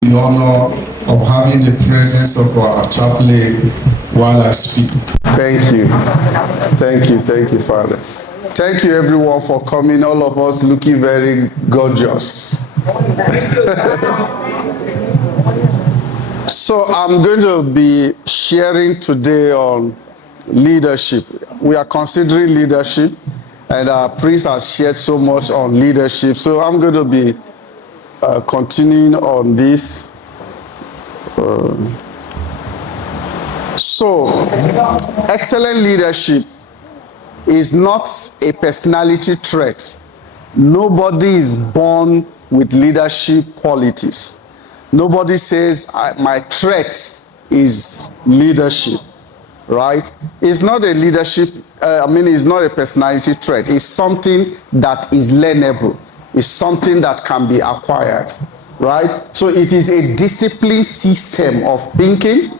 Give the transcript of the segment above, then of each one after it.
The honor of having the presence of our chaplain while I speak. Thank you. Thank you. Thank you, Father. Thank you, everyone, for coming. All of us looking very gorgeous. So I'm going to be sharing today on leadership. We are considering leadership, and our priest has shared so much on leadership. So I'm going to be continuing on this. So, excellent leadership is not a personality trait. Nobody is born with leadership qualities. Nobody says, my trait is leadership, right? It's not a leadership, it's not a personality trait. It's something that is learnable. It's something that can be acquired, right? So it is a disciplined system of thinking,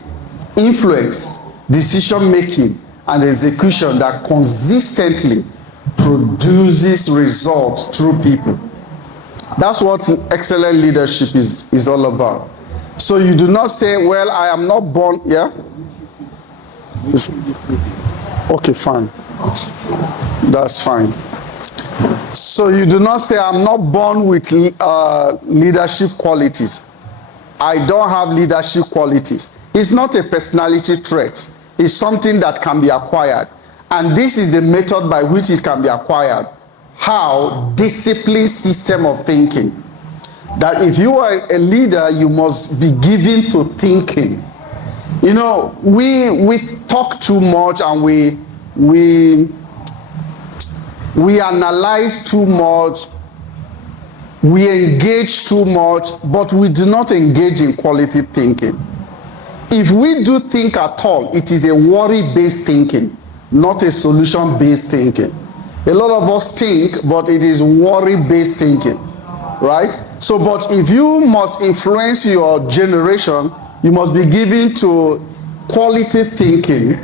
influence, decision-making, and execution that consistently produces results through people. That's what excellent leadership is all about. So you do not say, well, I am not born, yeah? Okay, fine. That's fine. So you do not say, I'm not born with leadership qualities. I don't have leadership qualities. It's not a personality trait. It's something that can be acquired. And this is the method by which it can be acquired. How? Disciplined system of thinking. That if you are a leader, you must be given to thinking. You know, we talk too much, and we analyze too much, we engage too much, but we do not engage in quality thinking. If we do think at all, it is a worry-based thinking, not a solution-based thinking. A lot of us think, but it is worry-based thinking, right? So, but if you must influence your generation, you must be given to quality thinking,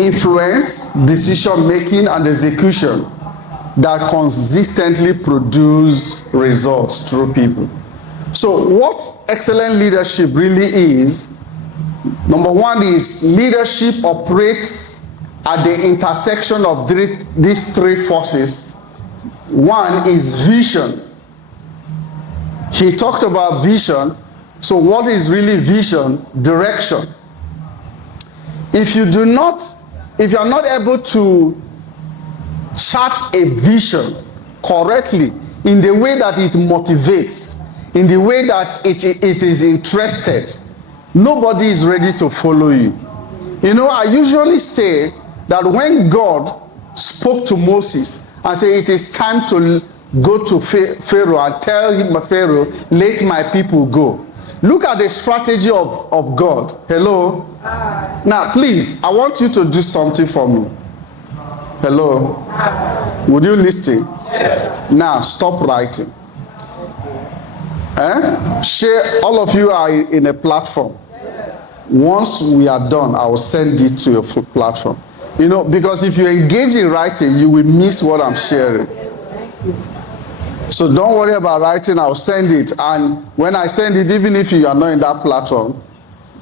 influence, decision-making, and execution that consistently produce results through people. So what excellent leadership really is, number one is leadership operates at the intersection of these three forces. One is vision. He talked about vision. So what is really vision? Direction. If you are not able to chart a vision correctly in the way that it motivates, in the way that it is interested, nobody is ready to follow you. You know, I usually say that when God spoke to Moses and said, it is time to go to Pharaoh and tell him, Pharaoh, let my people go. Look at the strategy of God. Hello? Hi. Now, please, I want you to do something for me. Hello? Hi. Would you listen? Yes. Now, stop writing. Share, all of you are in a platform. Yes. Once we are done, I will send this to your platform. You know, because if you engage in writing, you will miss what I'm sharing. So don't worry about writing, I'll send it. And when I send it, even if you are not in that platform,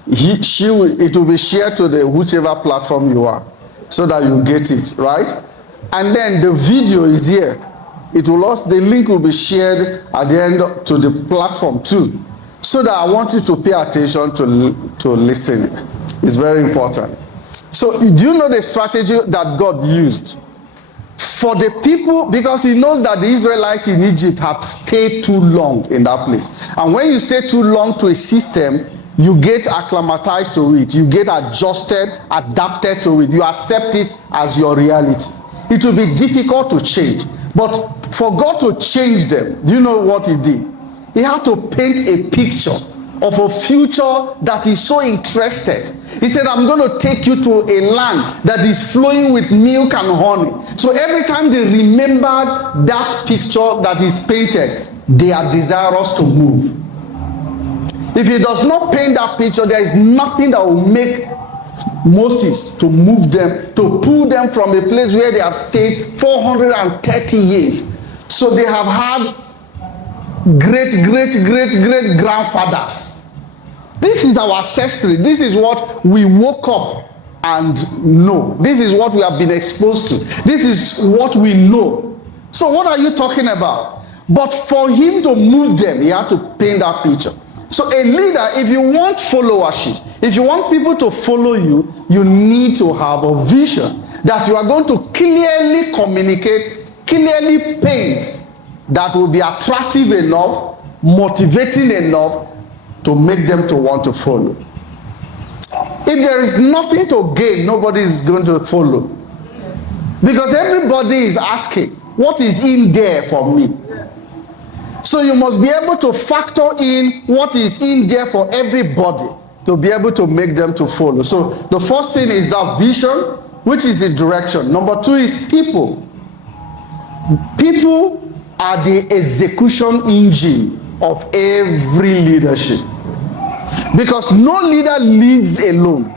it will be shared to the whichever platform you are, so that you get it, right? And then the video is here. It will also, the link will be shared at the end to the platform too. So that I want you to pay attention to listening. It's very important. So do you know the strategy that God used? For the people, because he knows that the Israelites in Egypt have stayed too long in that place. And when you stay too long to a system, you get acclimatized to it. You get adjusted, adapted to it. You accept it as your reality. It will be difficult to change. But for God to change them, do you know what he did? He had to paint a picture of a future that is so interested. He said, I'm going to take you to a land that is flowing with milk and honey. So every time they remembered that picture that is painted, they are desirous to move. If he does not paint that picture, there is nothing that will make Moses to move them, to pull them from a place where they have stayed 430 years. So they have had great grandfathers. This is our ancestry. This is what we woke up and know. This is what we have been exposed to. This is what we know. So what are you talking about? But for him to move them, he had to paint that picture. So a leader, if you want followership, if you want people to follow you, you need to have a vision that you are going to clearly communicate, clearly paint, that will be attractive enough, motivating enough to make them to want to follow. If there is nothing to gain, nobody is going to follow. Because everybody is asking, what is in there for me? So you must be able to factor in what is in there for everybody to be able to make them to follow. So the first thing is that vision, which is the direction. Number two is people. People are the execution engine of every leadership. Because no leader leads alone.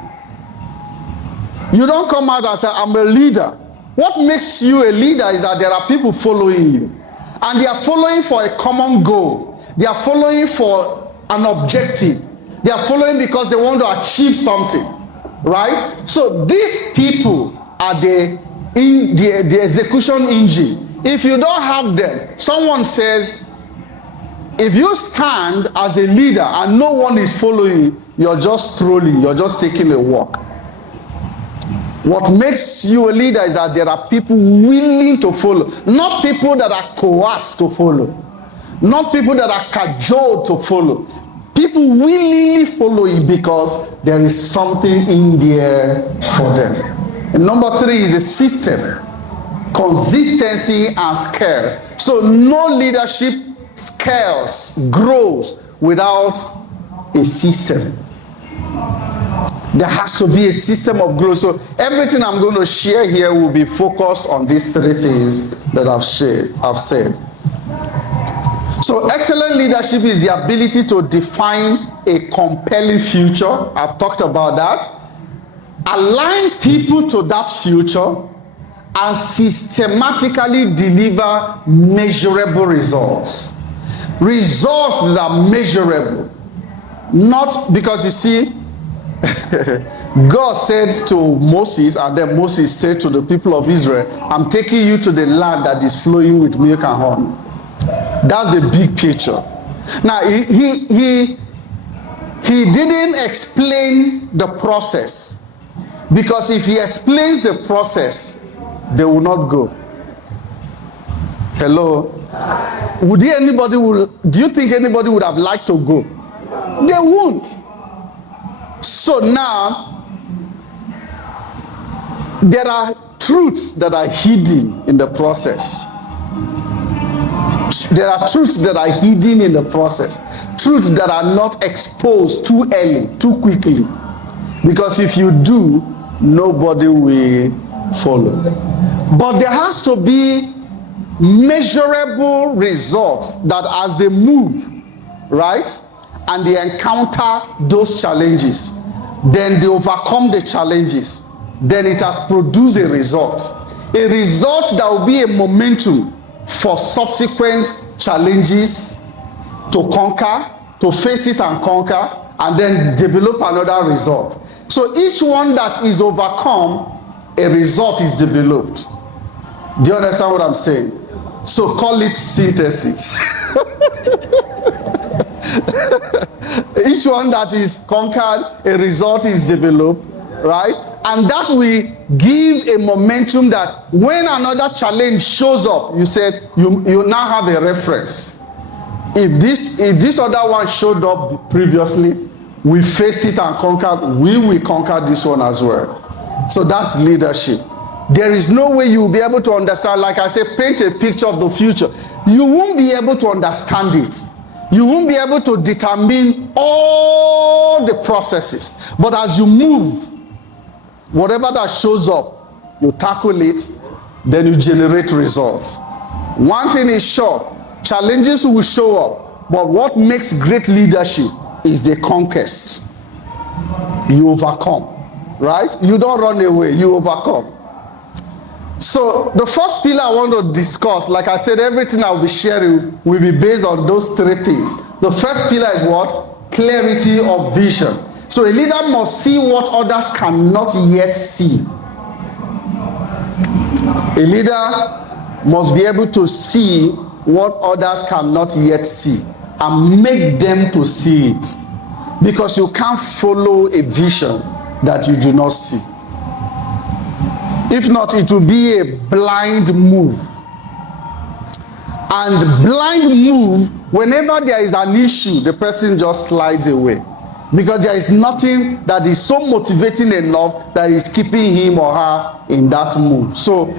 You don't come out and say, I'm a leader. What makes you a leader is that there are people following you. And they are following for a common goal. They are following for an objective. They are following because they want to achieve something. Right? So these people are the execution engine. If you don't have them, someone says, if you stand as a leader and no one is following you, you're just strolling, you're just taking a walk. What makes you a leader is that there are people willing to follow, not people that are coerced to follow, not people that are cajoled to follow. People willingly follow you because there is something in there for them. And number three is the system, consistency and scale. So no leadership scales, grows without a system. There has to be a system of growth. So everything I'm going to share here will be focused on these three things that I've said. So excellent leadership is the ability to define a compelling future. I've talked about that. Align people to that future and systematically deliver measurable results. Results that are measurable. Not because you see, God said to Moses, and then Moses said to the people of Israel, I'm taking you to the land that is flowing with milk and honey. That's the big picture. Now, he didn't explain the process, because if he explains the process, they will not go. Hello? Do you think anybody would have liked to go? They won't. So now, there are truths that are hidden in the process. There are truths that are hidden in the process. Truths that are not exposed too early, too quickly. Because if you do, nobody will follow. But there has to be measurable results that as they move, right? And they encounter those challenges, then they overcome the challenges, then it has produced a result that will be a momentum for subsequent challenges to conquer, to face it and conquer, and then develop another result. So each one that is overcome, a result is developed. Do you understand what I'm saying? So call it synthesis. Each one that is conquered, a result is developed, right? And that will give a momentum that when another challenge shows up, you said you now have a reference. If this other one showed up previously, we faced it and conquered, we will conquer this one as well. So that's leadership. There is no way you will be able to understand, like I said, paint a picture of the future. You won't be able to understand it. You won't be able to determine all the processes. But as you move, whatever that shows up, you tackle it, then you generate results. One thing is sure, Challenges will show up, but what makes great leadership is the conquest. You overcome, right? You don't run away, you overcome. So the first pillar I want to discuss, like I said, everything I'll be sharing will be based on those three things. The first pillar is what? Clarity of vision. So a leader must see what others cannot yet see. A leader must be able to see what others cannot yet see and make them to see it. Because you can't follow a vision that you do not see. If not, it will be a blind move. And blind move, whenever there is an issue, the person just slides away. Because there is nothing that is so motivating enough that is keeping him or her in that move. So,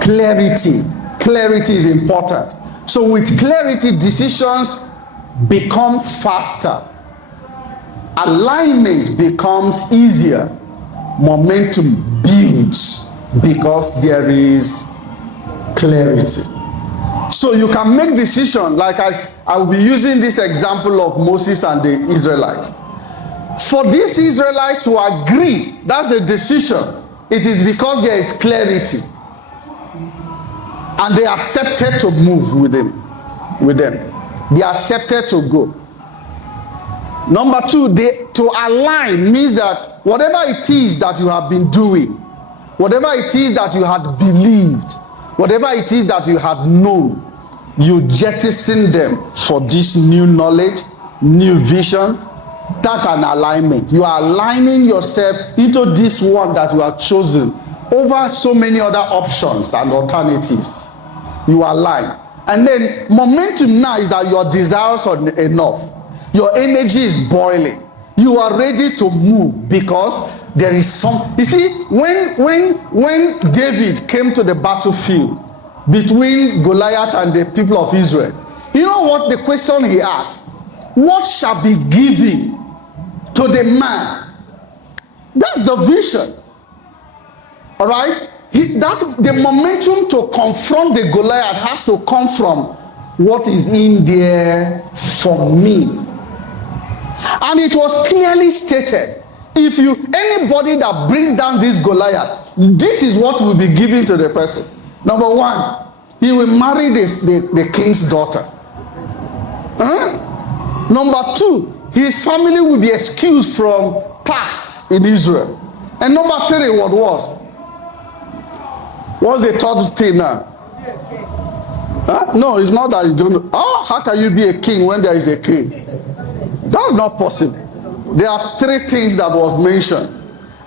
clarity is important. So with clarity, decisions become faster. Alignment becomes easier. Momentum builds because there is clarity. So you can make decisions, like I will be using this example of Moses and the Israelites. For this Israelite to agree, that's a decision. It is because there is clarity. And they accepted to move with them. They accepted to go. Number two, to align means that whatever it is that you have been doing, whatever it is that you had believed, whatever it is that you had known, you jettison them for this new knowledge, new vision. That's an alignment. You are aligning yourself into this one that you have chosen over so many other options and alternatives. You align. And then momentum now is that your desires are enough. Your energy is boiling. You are ready to move because there is some. You see, when David came to the battlefield between Goliath and the people of Israel, you know what the question he asked? What shall be given to the man? That's the vision. All right? The momentum to confront the Goliath has to come from what is in there for me. And it was clearly stated, if anybody that brings down this Goliath, this is what will be given to the person. Number one, he will marry the king's daughter. Number two, his family will be excused from tax in Israel. And number three, what was? What's the third thing now? No, it's not that you're going to. How can you be a king when there is a king? That's not possible. There are three things that was mentioned.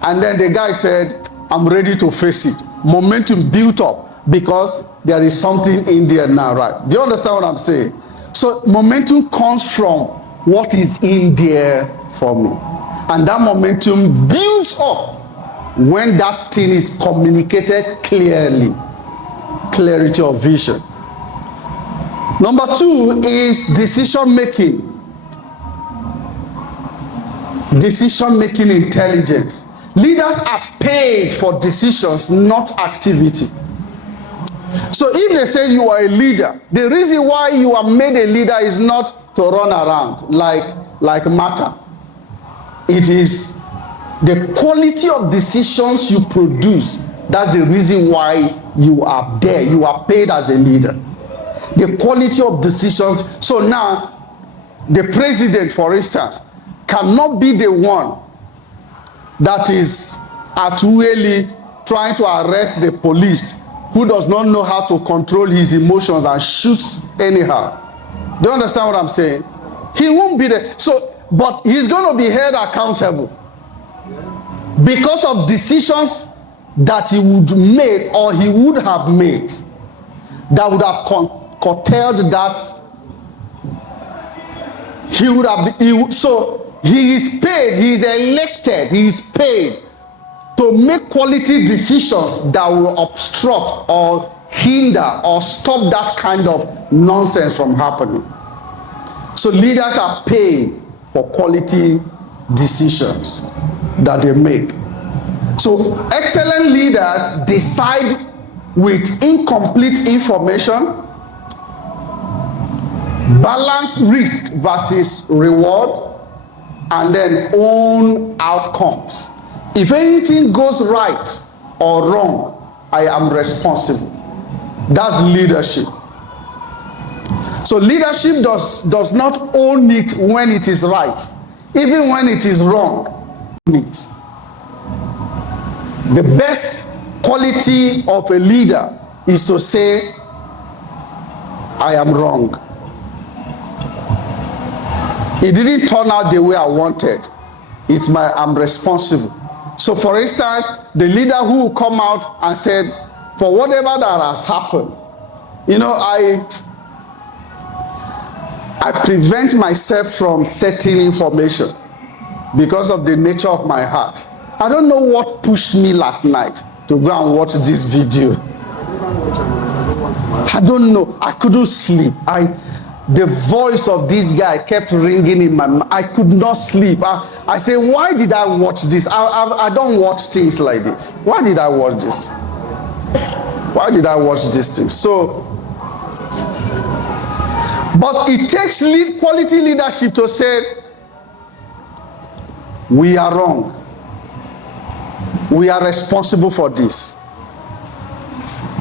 And then the guy said, I'm ready to face it. Momentum built up because there is something in there now, right? Do you understand what I'm saying? So momentum comes from what is in there for me. And that momentum builds up when that thing is communicated clearly. Clarity of vision. Number two is decision making. Decision-making intelligence. Leaders are paid for decisions, not activity. So if they say you are a leader, the reason why you are made a leader is not to run around like matter. It is the quality of decisions you produce. That's the reason why you are there. You are paid as a leader. The quality of decisions. So now, the president, for instance, cannot be the one that is actually trying to arrest the police who does not know how to control his emotions and shoots anyhow. Do you understand what I'm saying? He won't be there. So, but he's going to be held accountable because of decisions that he would make or he would have made that would have curtailed that. So he is paid, he is elected, he is paid to make quality decisions that will obstruct or hinder or stop that kind of nonsense from happening. So leaders are paid for quality decisions that they make. So excellent leaders decide with incomplete information balance risk versus reward, and then own outcomes. If anything goes right or wrong, I am responsible. That's leadership. So leadership does not own it when it is right. Even when it is wrong, own it. The best quality of a leader is to say, I am wrong. It didn't turn out the way I wanted. I'm responsible. So for instance, the leader who will come out and said, for whatever that has happened, I prevent myself from setting information because of the nature of my heart. I don't know what pushed me last night to go and watch this video. I don't know. I couldn't sleep. The voice of this guy kept ringing in my mind. I could not sleep. I say, why did I watch this? I don't watch things like this. Why did I watch this? Why did I watch this thing? So, but it takes quality leadership to say, we are wrong. We are responsible for this.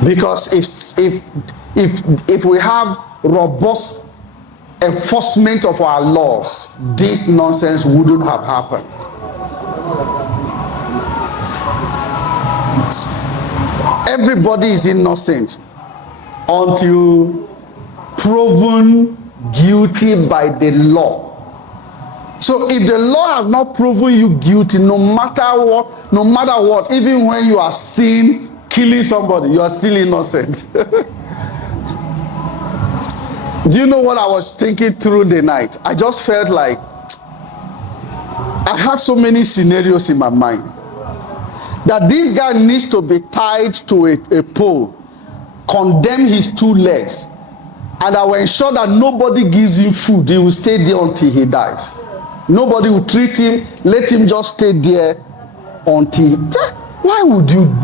Because if we have robust enforcement of our laws, this nonsense wouldn't have happened. Everybody is innocent until proven guilty by the law. So if the law has not proven you guilty, no matter what, even when you are seen killing somebody, you are still innocent. Do you know what I was thinking through the night? I just felt like I had so many scenarios in my mind that this guy needs to be tied to a pole, condemn his 2 legs, and I will ensure that nobody gives him food. He will stay there until he dies. Nobody will treat him, let him just stay there until. Why would you?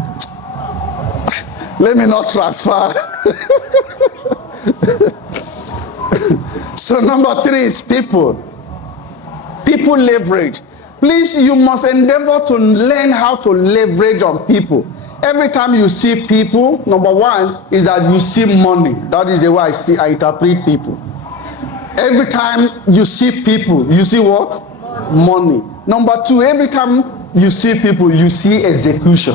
Let me not transfer. So number 3 is people. People leverage. Please, you must endeavor to learn how to leverage on people. Every time you see people, number 1 is that you see money. That is the way I interpret people. Every time you see people, you see what? Money. Number 2, every time you see people, you see execution.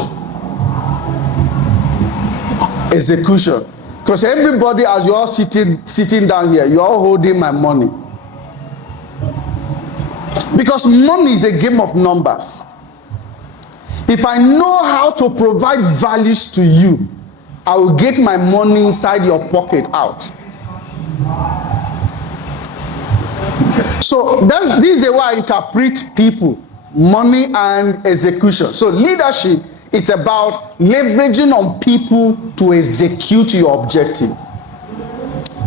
Execution. Because everybody, as you all sitting down here, you are all holding my money. Because money is a game of numbers. If I know how to provide values to you, I will get my money inside your pocket out. So this is the way I interpret people, money and execution. So leadership, it's about leveraging on people to execute your objective.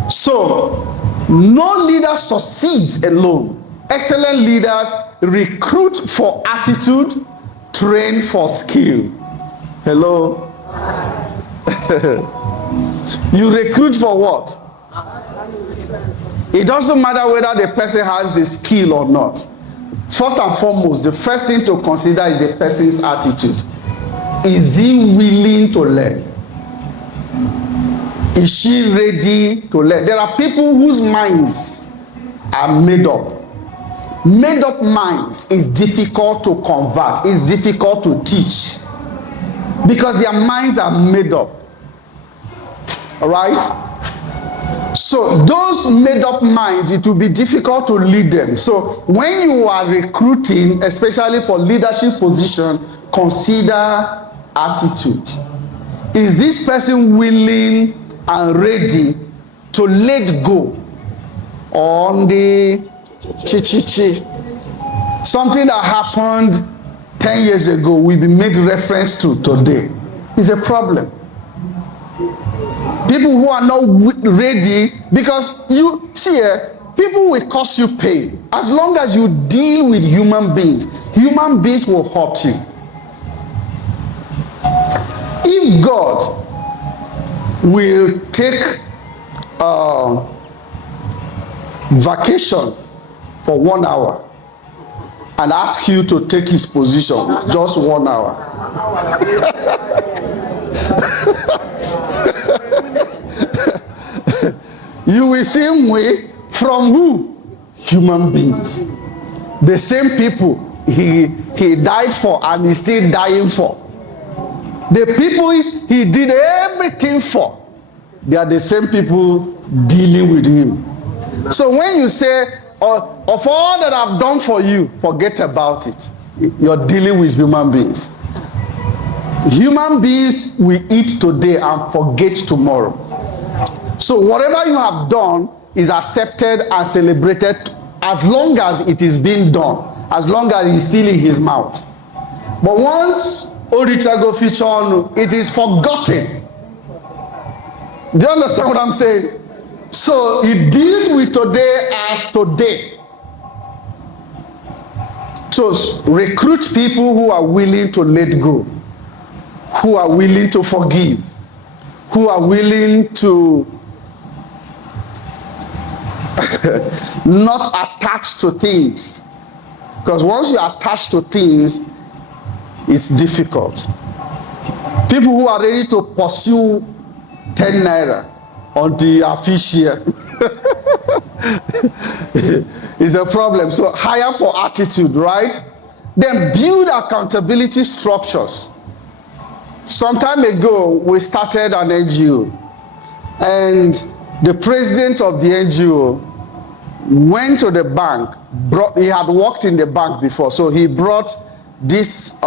So no leader succeeds alone. Excellent leaders recruit for attitude, train for skill. Hello? You recruit for what? It doesn't matter whether the person has the skill or not. First and foremost, the first thing to consider is the person's attitude. Is he willing to learn? Is she ready to learn? There are people whose minds are made up. Made up minds is difficult to convert. It's difficult to teach. Because their minds are made up. All right? So those made up minds, it will be difficult to lead them. So when you are recruiting, especially for leadership position, consider attitude. Is this person willing and ready to let go on the something that happened 10 years ago will be made reference to today? Is a problem. People who are not ready, because you see, people will cause you pain. As long as you deal with human beings will hurt you. If God will take vacation for 1 hour and ask you to take his position just 1 hour. You will see him away from who? Human beings. The same people he died for and he's still dying for. The people he did everything for, they are the same people dealing with him. So when you say, of all that I've done for you, forget about it. You're dealing with human beings. Human beings will eat today and forget tomorrow. So whatever you have done is accepted and celebrated as long as it is being done, as long as it's still in his mouth. But once Orichago feature on, it is forgotten. Do you understand what I'm saying? So it deals with today as today. So recruit people who are willing to let go, who are willing to forgive, who are willing to not attach to things. Because once you attach to things, it's difficult. People who are ready to pursue 10 naira until you are fish here is a problem. So hire for attitude, right? Then build accountability structures. Some time ago, we started an NGO, and the president of the NGO went to the bank. He had worked in the bank before, so he brought this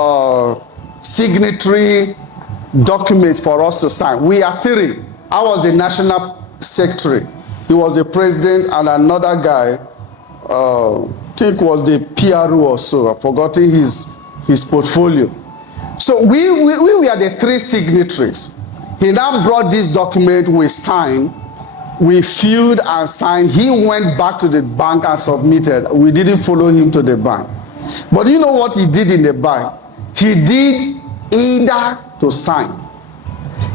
signatory document for us to sign. We are 3. I was the national secretary. He was the president, and another guy, I think was the PRO or so. I've forgotten his portfolio. So we were the 3 signatories. He now brought this document, we signed, we filled and signed. He went back to the bank and submitted. We didn't follow him to the bank. But you know what he did in the bank? He did either to sign.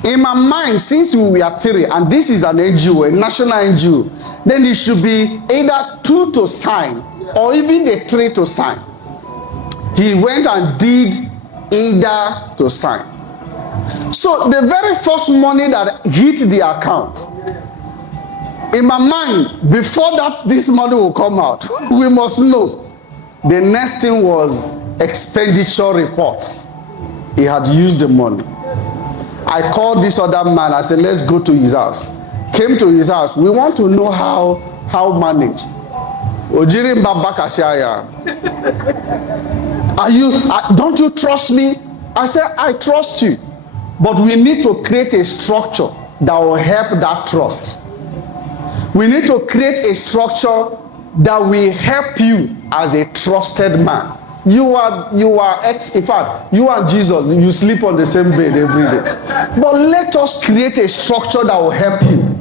In my mind, since we were 3, and this is an NGO, a national NGO, then it should be either 2 to sign or even the 3 to sign. He went and did either to sign. So the very first money that hit the account, in my mind, before that this money will come out, we must know. The next thing was expenditure reports. He had used the money. I called this other man. I said, let's go to his house. Came to his house. We want to know how managed. Ojiri Mbabaka Shaya. Don't you trust me? I said, I trust you. But we need to create a structure that will help that trust. We need to create a structure that will help you as a trusted man. You are in fact, you and Jesus, you sleep on the same bed every day. But let us create a structure that will help you.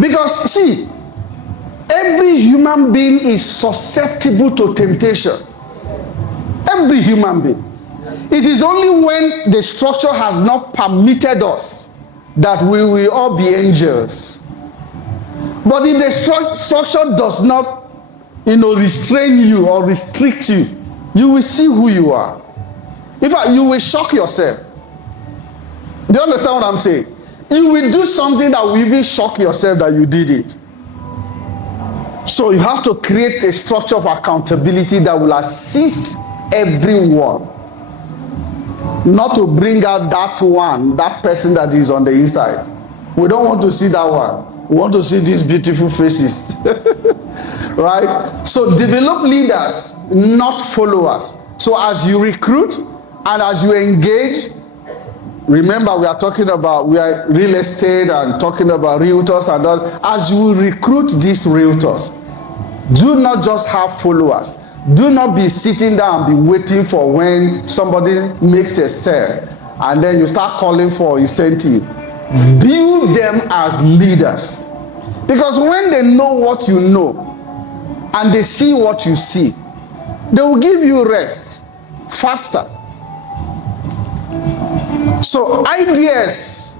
Because see, every human being is susceptible to temptation. Every human being. It is only when the structure has not permitted us that we will all be angels. But if the structure does not, restrain you or restrict you, you will see who you are. In fact, you will shock yourself. Do you understand what I'm saying? You will do something that will even shock yourself that you did it. So you have to create a structure of accountability that will assist everyone. Not to bring out that person that is on the inside. We don't want to see that one. We want to see these beautiful faces. Right? So develop leaders, not followers. So as you recruit and as you engage, remember we are real estate and talking about realtors and all. As you recruit these realtors, do not just have followers. Do not be sitting down and be waiting for when somebody makes a sale and then you start calling for incentive. Build them as leaders. Because when they know what you know and they see what you see, they will give you rest faster. So ideas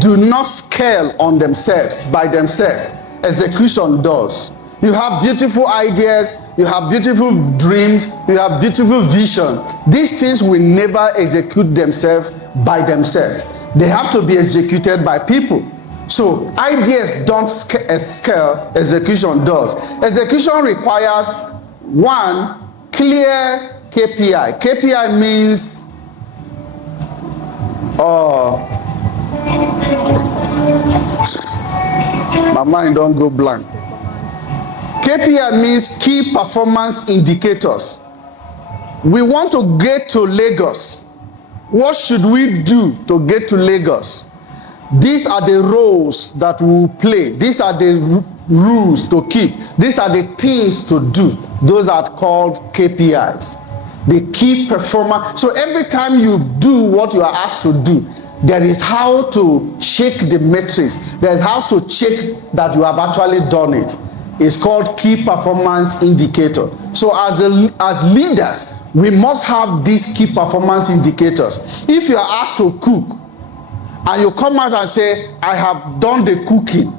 do not scale on themselves, by themselves. execution does. You have beautiful ideas, you have beautiful dreams, you have beautiful vision. These things will never execute themselves by themselves. They have to be executed by people. So ideas don't scale, execution does. Execution requires one, clear KPI. KPI means my mind don't go blank. KPI means key performance indicators. We want to get to Lagos. What should we do to get to Lagos? These are the roles that we will play. These are the rules to keep. These are the things to do. Those are called KPIs. The key performance. So every time you do what you are asked to do, there is how to check the metrics. There is how to check that you have actually done it. It's called key performance indicator. So as leaders, we must have these key performance indicators. If you are asked to cook and you come out and say, I have done the cooking,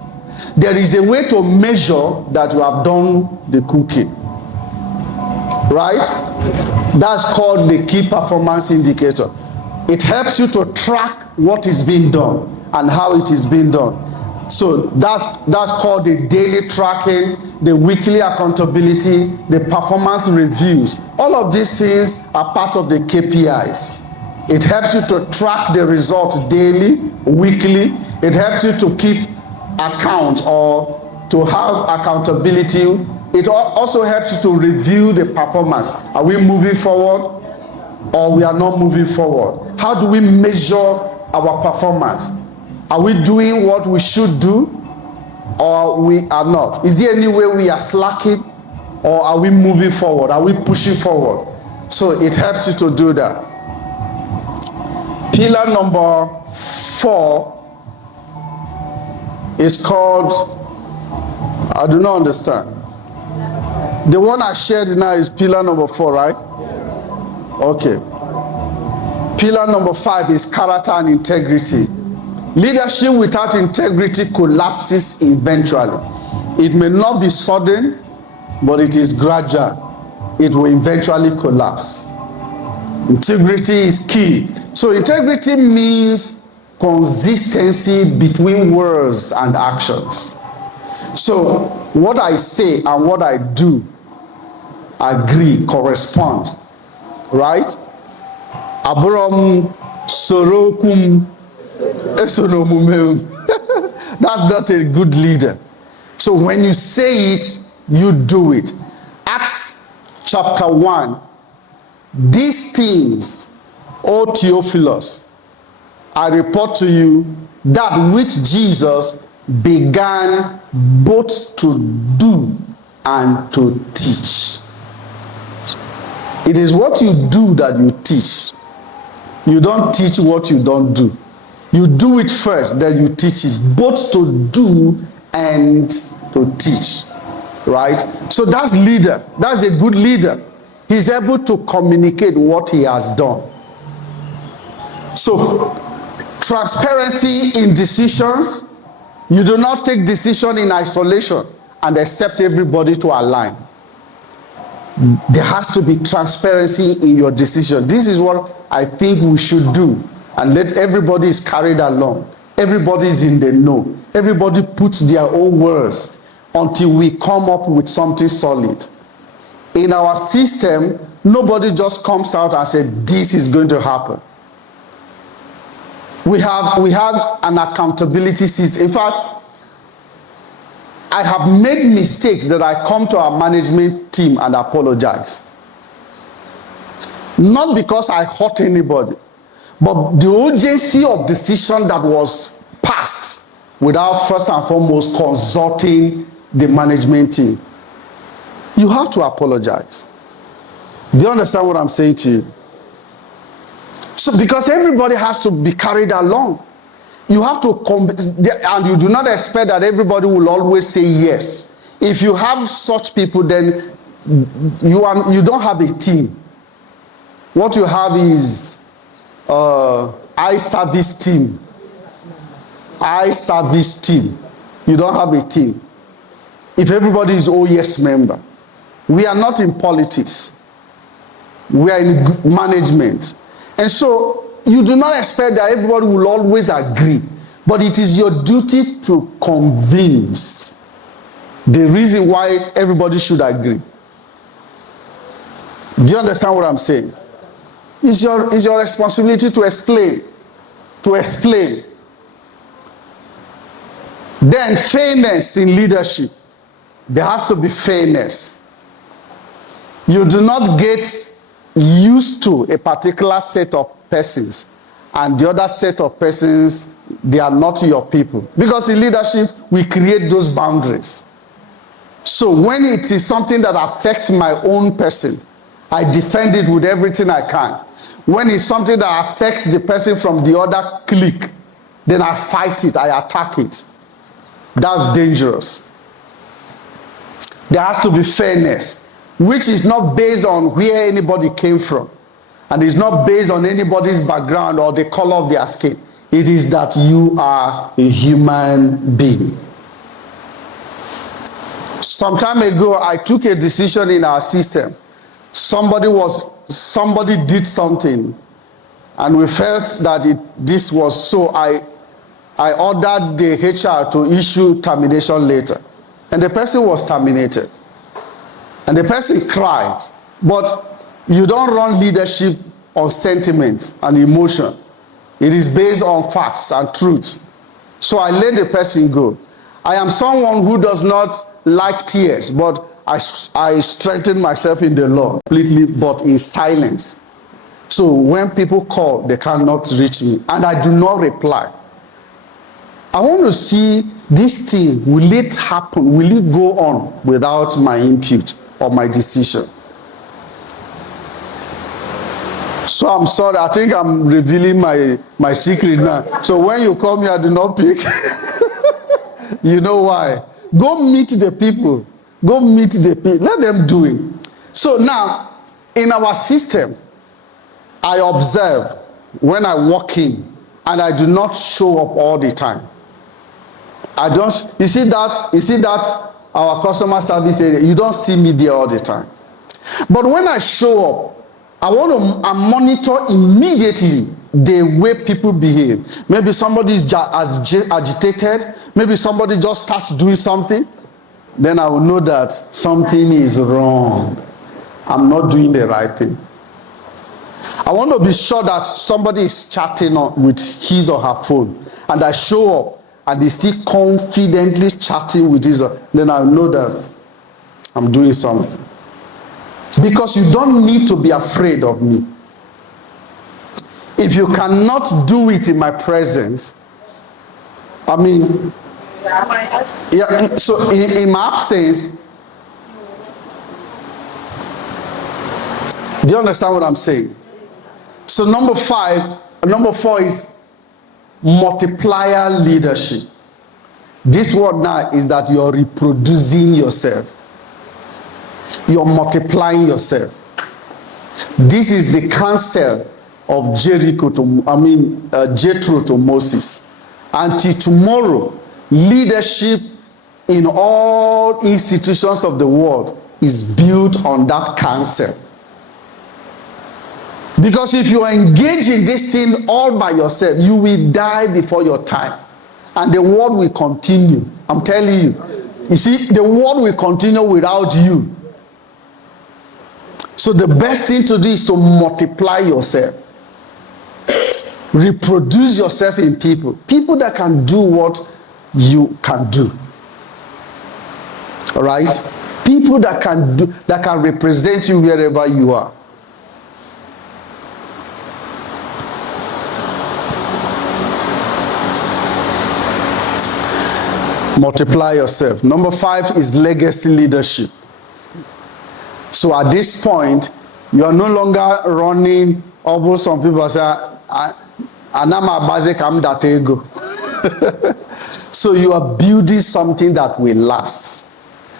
there is a way to measure that you have done the cooking. Right? That's called the key performance indicator. It helps you to track what is being done and how it is being done. So that's called the daily tracking, the weekly accountability, the performance reviews. All of these things are part of the KPIs. It helps you to track the results daily, weekly. It helps you to keep account or to have accountability. It also helps you to review the performance. Are we moving forward or we are not moving forward? How do we measure our performance? Are we doing what we should do or we are not? Is there any way we are slacking or are we moving forward? Are we pushing forward? So it helps you to do that. Pillar number 4 is called, I do not understand. The one I shared now is pillar number 4, right? Okay. Pillar number 5 is character and integrity. Leadership without integrity collapses eventually. It may not be sudden, but it is gradual. It will eventually collapse. Integrity is key. So integrity means consistency between words and actions. So what I say and what I do agree, correspond. Right? Abraham Sorokum. That's not a good leader. So when you say it, you do it. Acts chapter 1. These things, O Theophilus, I report to you that which Jesus began both to do and to teach. It is what you do that you teach. You don't teach what you don't do. You do it first, then you teach it. Both to do and to teach. Right? So that's leader. That's a good leader. He's able to communicate what he has done. So, transparency in decisions. You do not take decision in isolation and accept everybody to align. There has to be transparency in your decision. This is what I think we should do. And let everybody is carried along. Everybody is in the know. Everybody puts their own words until we come up with something solid. In our system, nobody just comes out and says, this is going to happen. We have an accountability system. In fact, I have made mistakes that I come to our management team and apologize. Not because I hurt anybody, but the urgency of decision that was passed without first and foremost consulting the management team. You have to apologize. Do you understand what I'm saying to you? So because everybody has to be carried along. You have to, and you do not expect that everybody will always say yes. If you have such people, then you don't have a team. What you have is eye service team. Eye service team. You don't have a team. if everybody is oh yes member. We are not in politics. We are in management. And so you do not expect that everybody will always agree, but it is your duty to convince the reason why everybody should agree. Do you understand what I'm saying? It's your responsibility to explain. To explain. Then fairness in leadership. There has to be fairness. You do not get used to a particular set of persons and the other set of persons, they are not your people. Because in leadership, we create those boundaries. So when it is something that affects my own person, I defend it with everything I can. When it's something that affects the person from the other clique, then I fight it, I attack it. That's dangerous. There has to be fairness, which is not based on where anybody came from, and is not based on anybody's background or the color of their skin. It is that you are a human being. Some time ago, I took a decision in our system. Somebody did something, and we felt that this was so. I ordered the HR to issue termination letter, and the person was terminated. And the person cried. But you don't run leadership on sentiment and emotion. It is based on facts and truth. So I let the person go. I am someone who does not like tears, but I strengthen myself in the Lord completely, but in silence. So when people call, they cannot reach me, and I do not reply. I want to see this thing, will it happen? Will it go on without my input or my decision? So I'm sorry, I think I'm revealing my secret now. So when you call me, I do not pick. You know why? Go meet the people. Go meet the people. Let them do it. So now, in our system, I observe when I walk in, and I do not show up all the time. I don't, you see that our customer service area, you don't see me there all the time. But when I show up, I monitor immediately the way people behave. Maybe somebody is agitated, maybe somebody just starts doing something, then I will know that something is wrong. I'm not doing the right thing. I want to be sure that somebody is chatting with his or her phone, and I show up, and they still confidently chatting with his, then I know that I'm doing something. Because you don't need to be afraid of me. If you cannot do it in my presence, I mean, yeah, so in my absence, do you understand what I'm saying? So number 4 is multiplier leadership. This word now is that you're reproducing yourself. You're multiplying yourself. This is the counsel of Jethro to Moses. Until tomorrow, leadership in all institutions of the world is built on that counsel. Because if you engage in this thing all by yourself, you will die before your time. And the world will continue. I'm telling you. You see, the world will continue without you. So the best thing to do is to multiply yourself. Reproduce yourself in people. People that can do what you can do. All right? People that can represent you wherever you are. Multiply yourself. Number 5 is legacy leadership. So at this point, you are no longer running, although some people say, Anama basic am that ego. So you are building something that will last.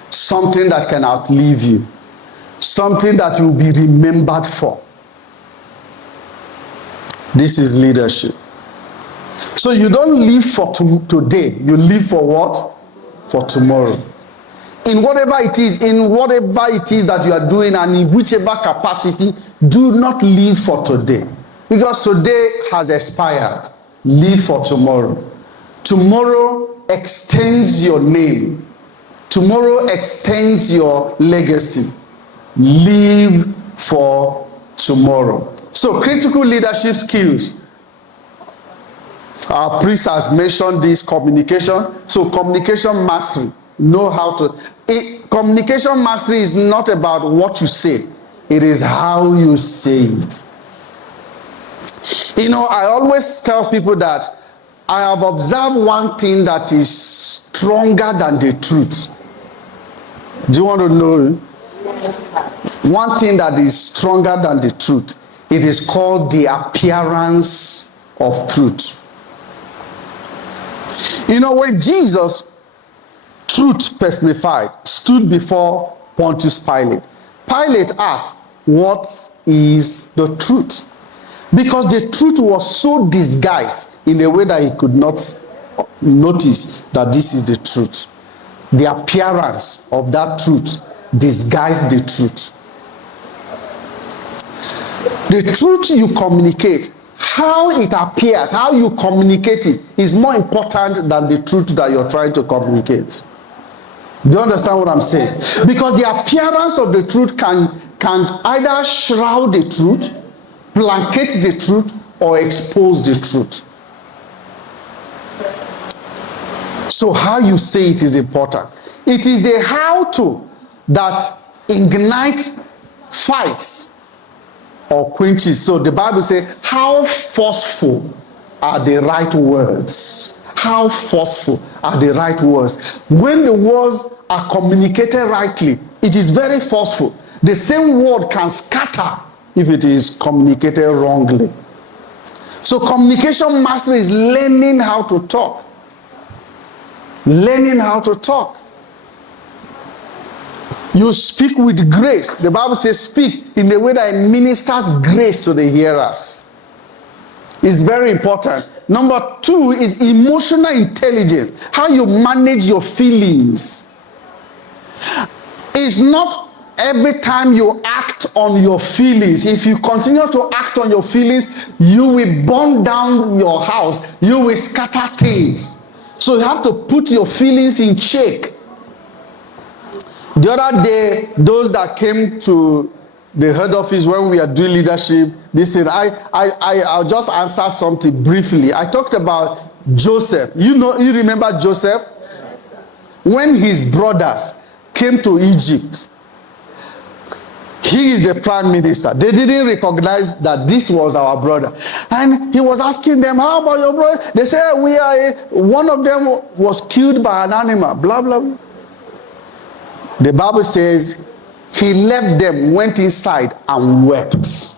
Something that can outlive you. Something that you will be remembered for. This is leadership. So you don't live for today, you live for what? For tomorrow. in whatever it is that you are doing, and in whichever capacity, do not live for today. Because today has expired. Live for tomorrow. Tomorrow extends your name. Tomorrow extends your legacy. Live for tomorrow. So, critical leadership skills. Our priest has mentioned this: communication. So, communication mastery. Know how to. Communication mastery is not about what you say, it is how you say it. You know, I always tell people that I have observed one thing that is stronger than the truth. Do you want to know? One thing that is stronger than the truth. It is called the appearance of truth. You know, when Jesus, truth personified, stood before Pontius Pilate, Pilate asked, "What is the truth?" Because the truth was so disguised in a way that he could not notice that this is the truth. The appearance of that truth disguised the truth. The truth you communicate, how it appears, how you communicate it, is more important than the truth that you're trying to communicate. Do you understand what I'm saying? Because the appearance of the truth can either shroud the truth, blanket the truth, or expose the truth. So how you say it is important. It is the how to that ignites fights or quenches. So the Bible says, how forceful are the right words? How forceful are the right words? When the words are communicated rightly, it is very forceful. The same word can scatter if it is communicated wrongly. So communication mastery is learning how to talk. Learning how to talk. You speak with grace. The Bible says speak in a way that ministers grace to the hearers. It's very important. Number 2 is emotional intelligence. How you manage your feelings. It's not every time you act on your feelings. If you continue to act on your feelings, you will burn down your house. You will scatter things. So you have to put your feelings in check. The other day, those that came to the head office when we are doing leadership, they said, I'll just answer something briefly. I talked about Joseph. You remember Joseph? When his brothers came to Egypt, he is the prime minister. They didn't recognize that this was our brother. And he was asking them, how about your brother? They said, one of them was killed by an animal, blah, blah, blah. The Bible says, he left them, went inside and wept.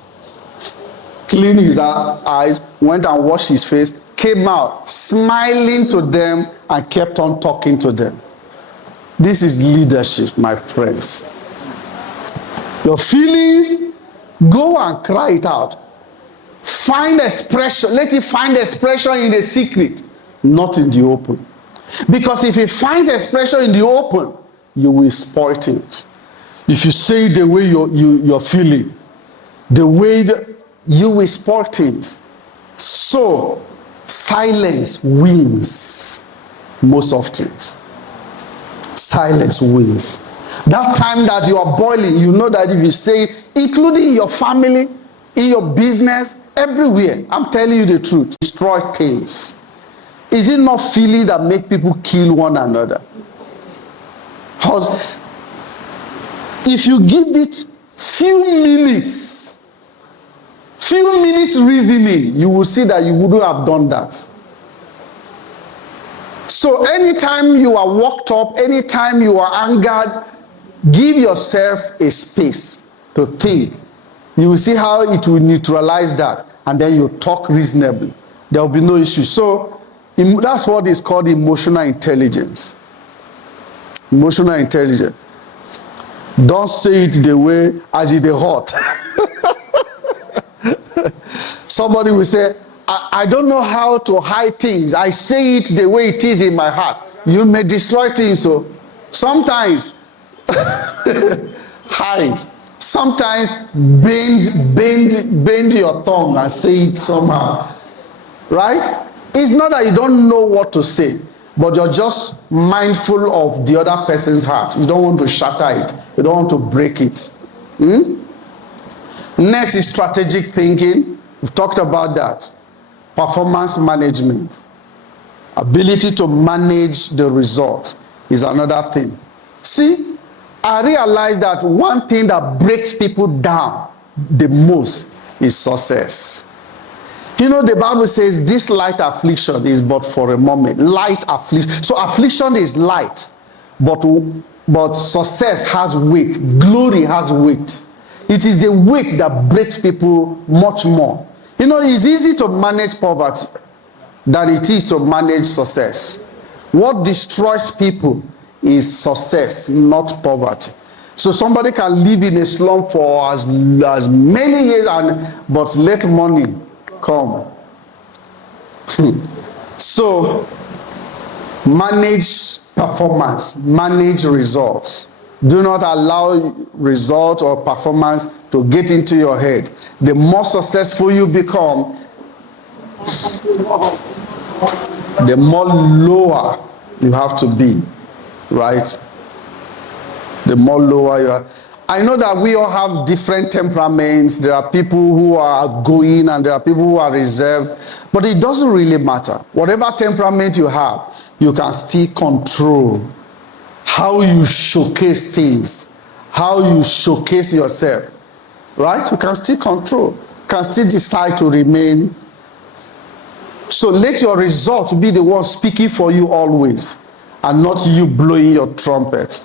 Cleaned his eyes, went and washed his face, came out smiling to them and kept on talking to them. This is leadership, my friends. Your feelings, go and cry it out. Find expression. Let it find expression in the secret, not in the open. Because if it finds expression in the open, you will spoil things. If you say the way you're feeling, the way that you will spoil things. So, silence wins most of things. Silence wins. That time that you are boiling, you know that if you say, including your family, in your business, everywhere, I'm telling you the truth, destroy things. Is it not feelings that make people kill one another? Because if you give it few minutes reasoning, you will see that you wouldn't have done that. So anytime you are worked up, anytime you are angered, give yourself a space to think. You will see how it will neutralize that, and then you talk reasonably. There will be no issue. So that's what is called emotional intelligence. Emotional intelligence. Don't say it the way as it is hot. Somebody will say, I don't know how to hide things. I say it the way it is in my heart. You may destroy things. So Sometimes hide. Sometimes bend your tongue and say it somehow. Right? It's not that you don't know what to say, but you're just mindful of the other person's heart. You don't want to shatter it. You don't want to break it. Next is strategic thinking. We've talked about that. Performance management. Ability to manage the result is another thing. See, I realized that one thing that breaks people down the most is success. You know, the Bible says this light affliction is but for a moment. Light affliction. So affliction is light, but success has weight. Glory has weight. It is the weight that breaks people much more. You know, it's easy to manage poverty than it is to manage success. What destroys people is success, not poverty. So somebody can live in a slum for as many years, but let money come. So manage performance, manage results. Do not allow result or performance to get into your head. The more successful you become, the more lower you have to be, right? The more lower you are. I know that we all have different temperaments. There are people who are outgoing and there are people who are reserved, but it doesn't really matter. Whatever temperament you have, you can still control how you showcase things, how you showcase yourself, right? You can still control, can still decide to remain. So let your results be the one speaking for you always, and not you blowing your trumpet.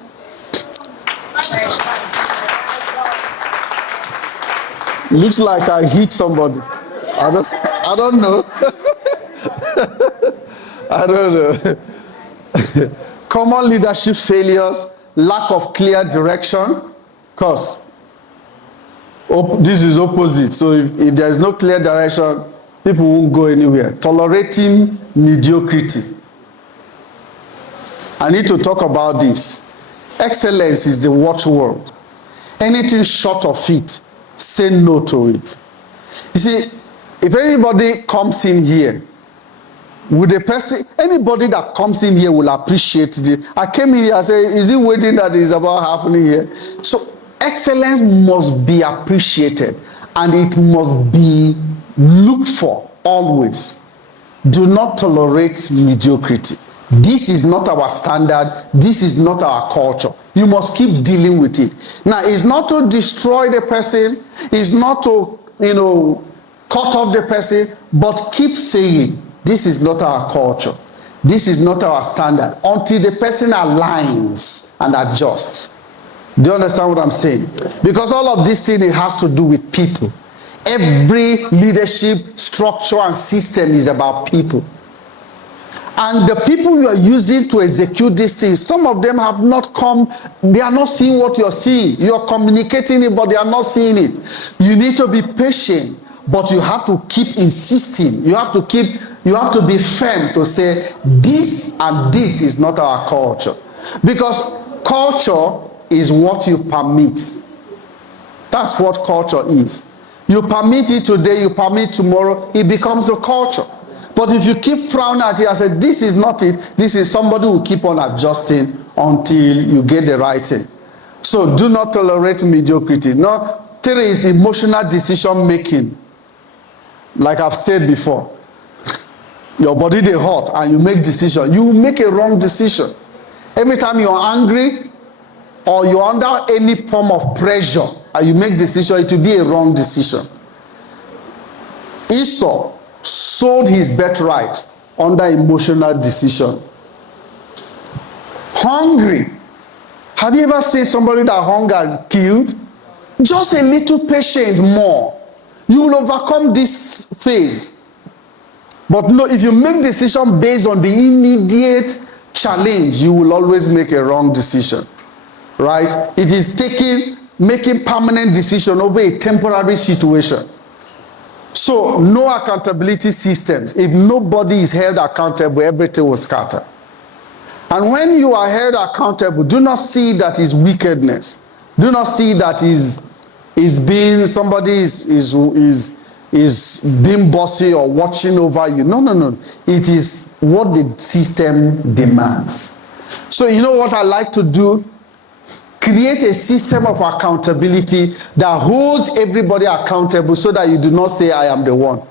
Looks like I hit somebody. I don't know. I don't know. Common leadership failures, lack of clear direction. Of course, this is opposite. So if there is no clear direction, people won't go anywhere. Tolerating mediocrity. I need to talk about this. Excellence is the watchword. Anything short of it, say no to it. You see, if anybody comes in here with a person, anybody that comes in here will appreciate it. I came in here and said, is it wedding that is about happening here? So excellence must be appreciated and it must be looked for always. Do not tolerate mediocrity. This is not our standard. This is not our culture. You must keep dealing with it. Now, it's not to destroy the person. It's not to, cut off the person. But keep saying, this is not our culture. This is not our standard. Until the person aligns and adjusts. Do you understand what I'm saying? Because all of this thing, it has to do with people. Every leadership structure and system is about people. And the people you are using to execute these things, some of them have not come, they are not seeing what you're seeing. You're communicating it, but they are not seeing it. You need to be patient, but you have to keep insisting. You have to be firm to say, this and this is not our culture. Because culture is what you permit. That's what culture is. You permit it today, you permit tomorrow, it becomes the culture. But if you keep frowning at it and say, this is not it, this is somebody who will keep on adjusting until you get the right thing. So do not tolerate mediocrity. No, 3 is emotional decision making. Like I've said before, your body dey hot and you make decision. You will make a wrong decision. Every time you're angry or you're under any form of pressure and you make decision, it will be a wrong decision. Esau sold his birthright under emotional decision. Hungry. Have you ever seen somebody that hunger killed? Just a little patient more. You will overcome this phase. But no, if you make decision based on the immediate challenge, you will always make a wrong decision. Right? It is making permanent decision over a temporary situation. So, no accountability systems. If nobody is held accountable, everything will scatter. And when you are held accountable, do not see that is wickedness. Do not see that is being somebody is being bossy or watching over you. No, no, no. It is what the system demands. So you know what I like to do? Create a system of accountability that holds everybody accountable so that you do not say, I am the one.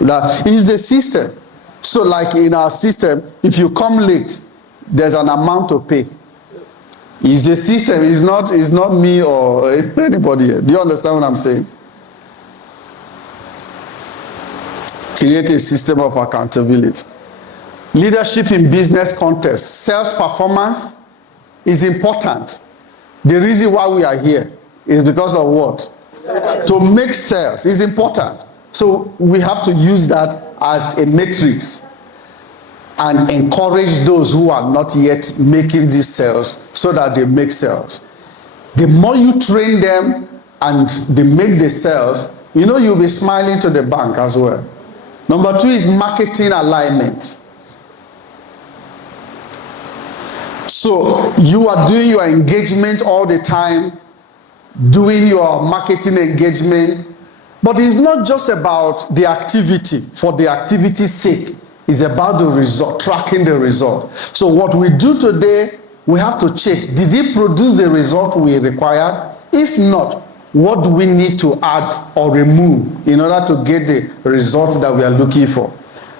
That is a system. So like in our system, if you come late, there's an amount to pay. It's the system. It's not me or anybody here. Do you understand what I'm saying? Create a system of accountability. Leadership in business context. Sales performance is important. The reason why we are here is because of what? To make sales is important. So we have to use that as a matrix and encourage those who are not yet making these sales so that they make sales. The more you train them and they make the sales, you know, you'll be smiling to the bank as well. Number 2 is marketing alignment. So you are doing your engagement all the time, doing your marketing engagement, but it's not just about the activity for the activity's sake. It's about the result, tracking the result. So what we do today, we have to check, did it produce the result we required? If not, what do we need to add or remove in order to get the results that we are looking for?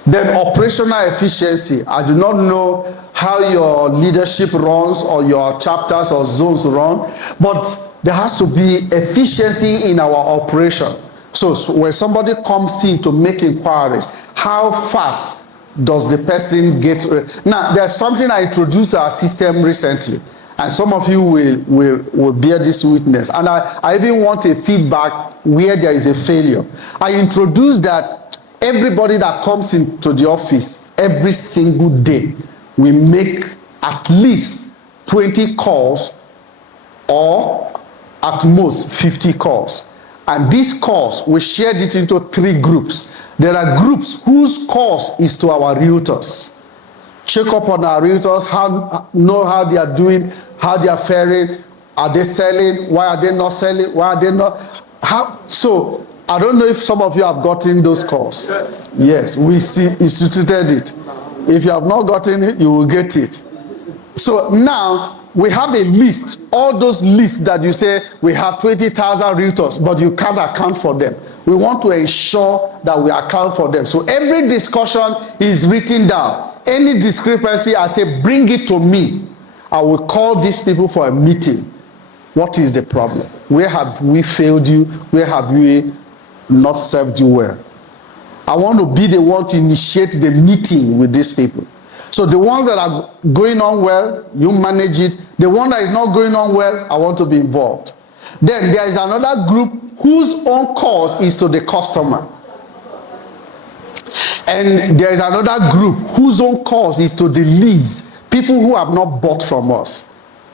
Then operational efficiency. I do not know how your leadership runs or your chapters or zones run, but there has to be efficiency in our operation. So when somebody comes in to make inquiries, how fast does the person get? Now, there's something I introduced to our system recently, and some of you will bear this witness. And I even want a feedback where there is a failure. I introduced that everybody that comes into the office every single day, we make at least 20 calls or at most 50 calls. And these calls, we shared it into 3 groups. There are groups whose calls is to our realtors. Check up on our realtors, know how they are doing, how they are faring, are they selling, why are they not selling, why are they not, how, so I don't know if some of you have gotten those calls. Yes, we instituted it. If you have not gotten it, you will get it. So now, we have a list, all those lists that you say, we have 20,000 realtors, but you can't account for them. We want to ensure that we account for them. So every discussion is written down. Any discrepancy, I say, bring it to me. I will call these people for a meeting. What is the problem? Where have we failed you? Where have we not served you well? I want to be the one to initiate the meeting with these people. So the ones that are going on well, you manage it. The one that is not going on well, I want to be involved. Then there is another group whose own cause is to the customer. And there is another group whose own cause is to the leads, people who have not bought from us,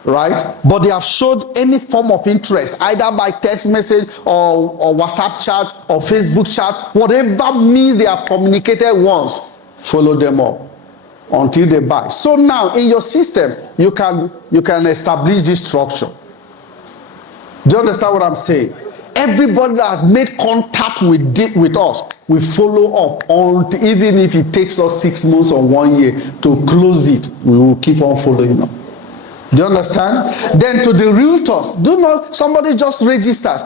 right? But they have showed any form of interest, either by text message or WhatsApp chat or Facebook chat, whatever means they have communicated once, follow them up until they buy. So now in your system, you can establish this structure. Do you understand what I'm saying? Everybody that has made contact with us, we follow up on, even if it takes us 6 months or 1 year to close it, we will keep on following up. Do you understand? Then to the realtors, do not, somebody just registers.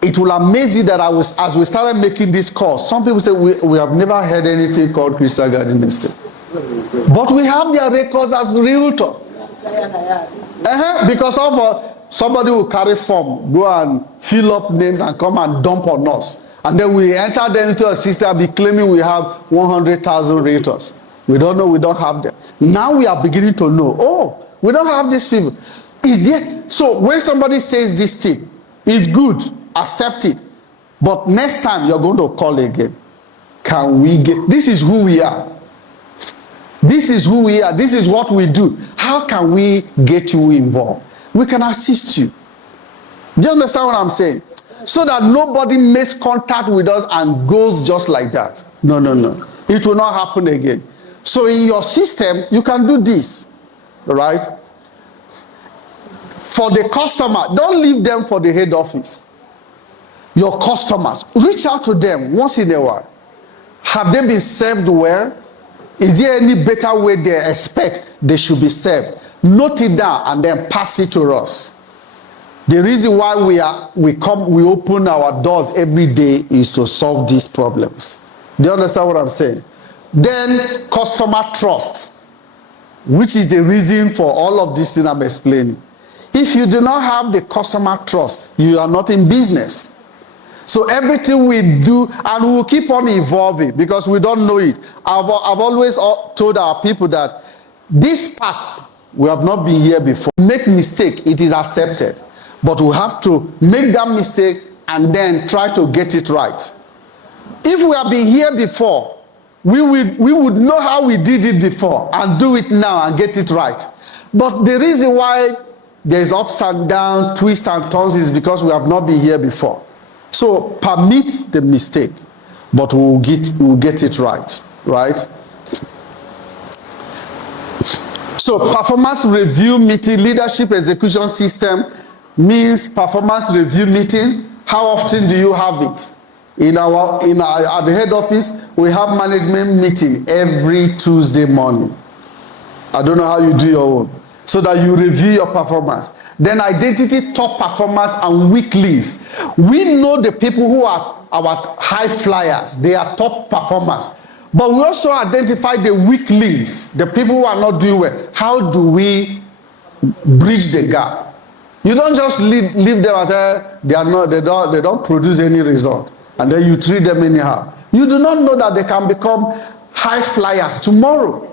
It will amaze you that as we started making this calls, some people say we have never heard anything called Crystal Garden Estate. But we have their records as realtor. Because of somebody will carry form, go and fill up names and come and dump on us. And then we enter them into a system, be claiming we have 100,000 realtors. We don't know, we don't have them. Now we are beginning to know, oh, we don't have these people. Is there? So when somebody says this thing, it's good, accept it. But next time you're going to call again. Can we get, this is who we are. This is who we are. This is what we do. How can we get you involved? We can assist you. Do you understand what I'm saying? So that nobody makes contact with us and goes just like that. No, no, no. It will not happen again. So in your system, you can do this, right? For the customer, don't leave them for the head office. Your customers, reach out to them once in a while. Have they been served well? Is there any better way they expect they should be served? Note it down and then pass it to us. The reason why we open our doors every day is to solve these problems. Do you understand what I'm saying? Then customer trust, which is the reason for all of this thing I'm explaining. If you do not have the customer trust, you are not in business. So everything we do, and we will keep on evolving because we don't know it. I've always told our people that this part, we have not been here before. Make mistake, it is accepted. But we have to make that mistake and then try to get it right. If we have been here before, we would know how we did it before and do it now and get it right. But the reason why there's ups and downs, twists and turns is because we have not been here before. So permit the mistake, but we'll get it right, right? So performance review meeting, leadership execution system means performance review meeting. How often do you have it? At the head office, we have management meeting every Tuesday morning. I don't know how you do your own. So that you review your performance. Then identity, top performers, and weak links. We know the people who are our high flyers. They are top performers. But we also identify the weak links, the people who are not doing well. How do we bridge the gap? You don't just leave them and say they don't produce any result, and then you treat them anyhow. You do not know that they can become high flyers tomorrow.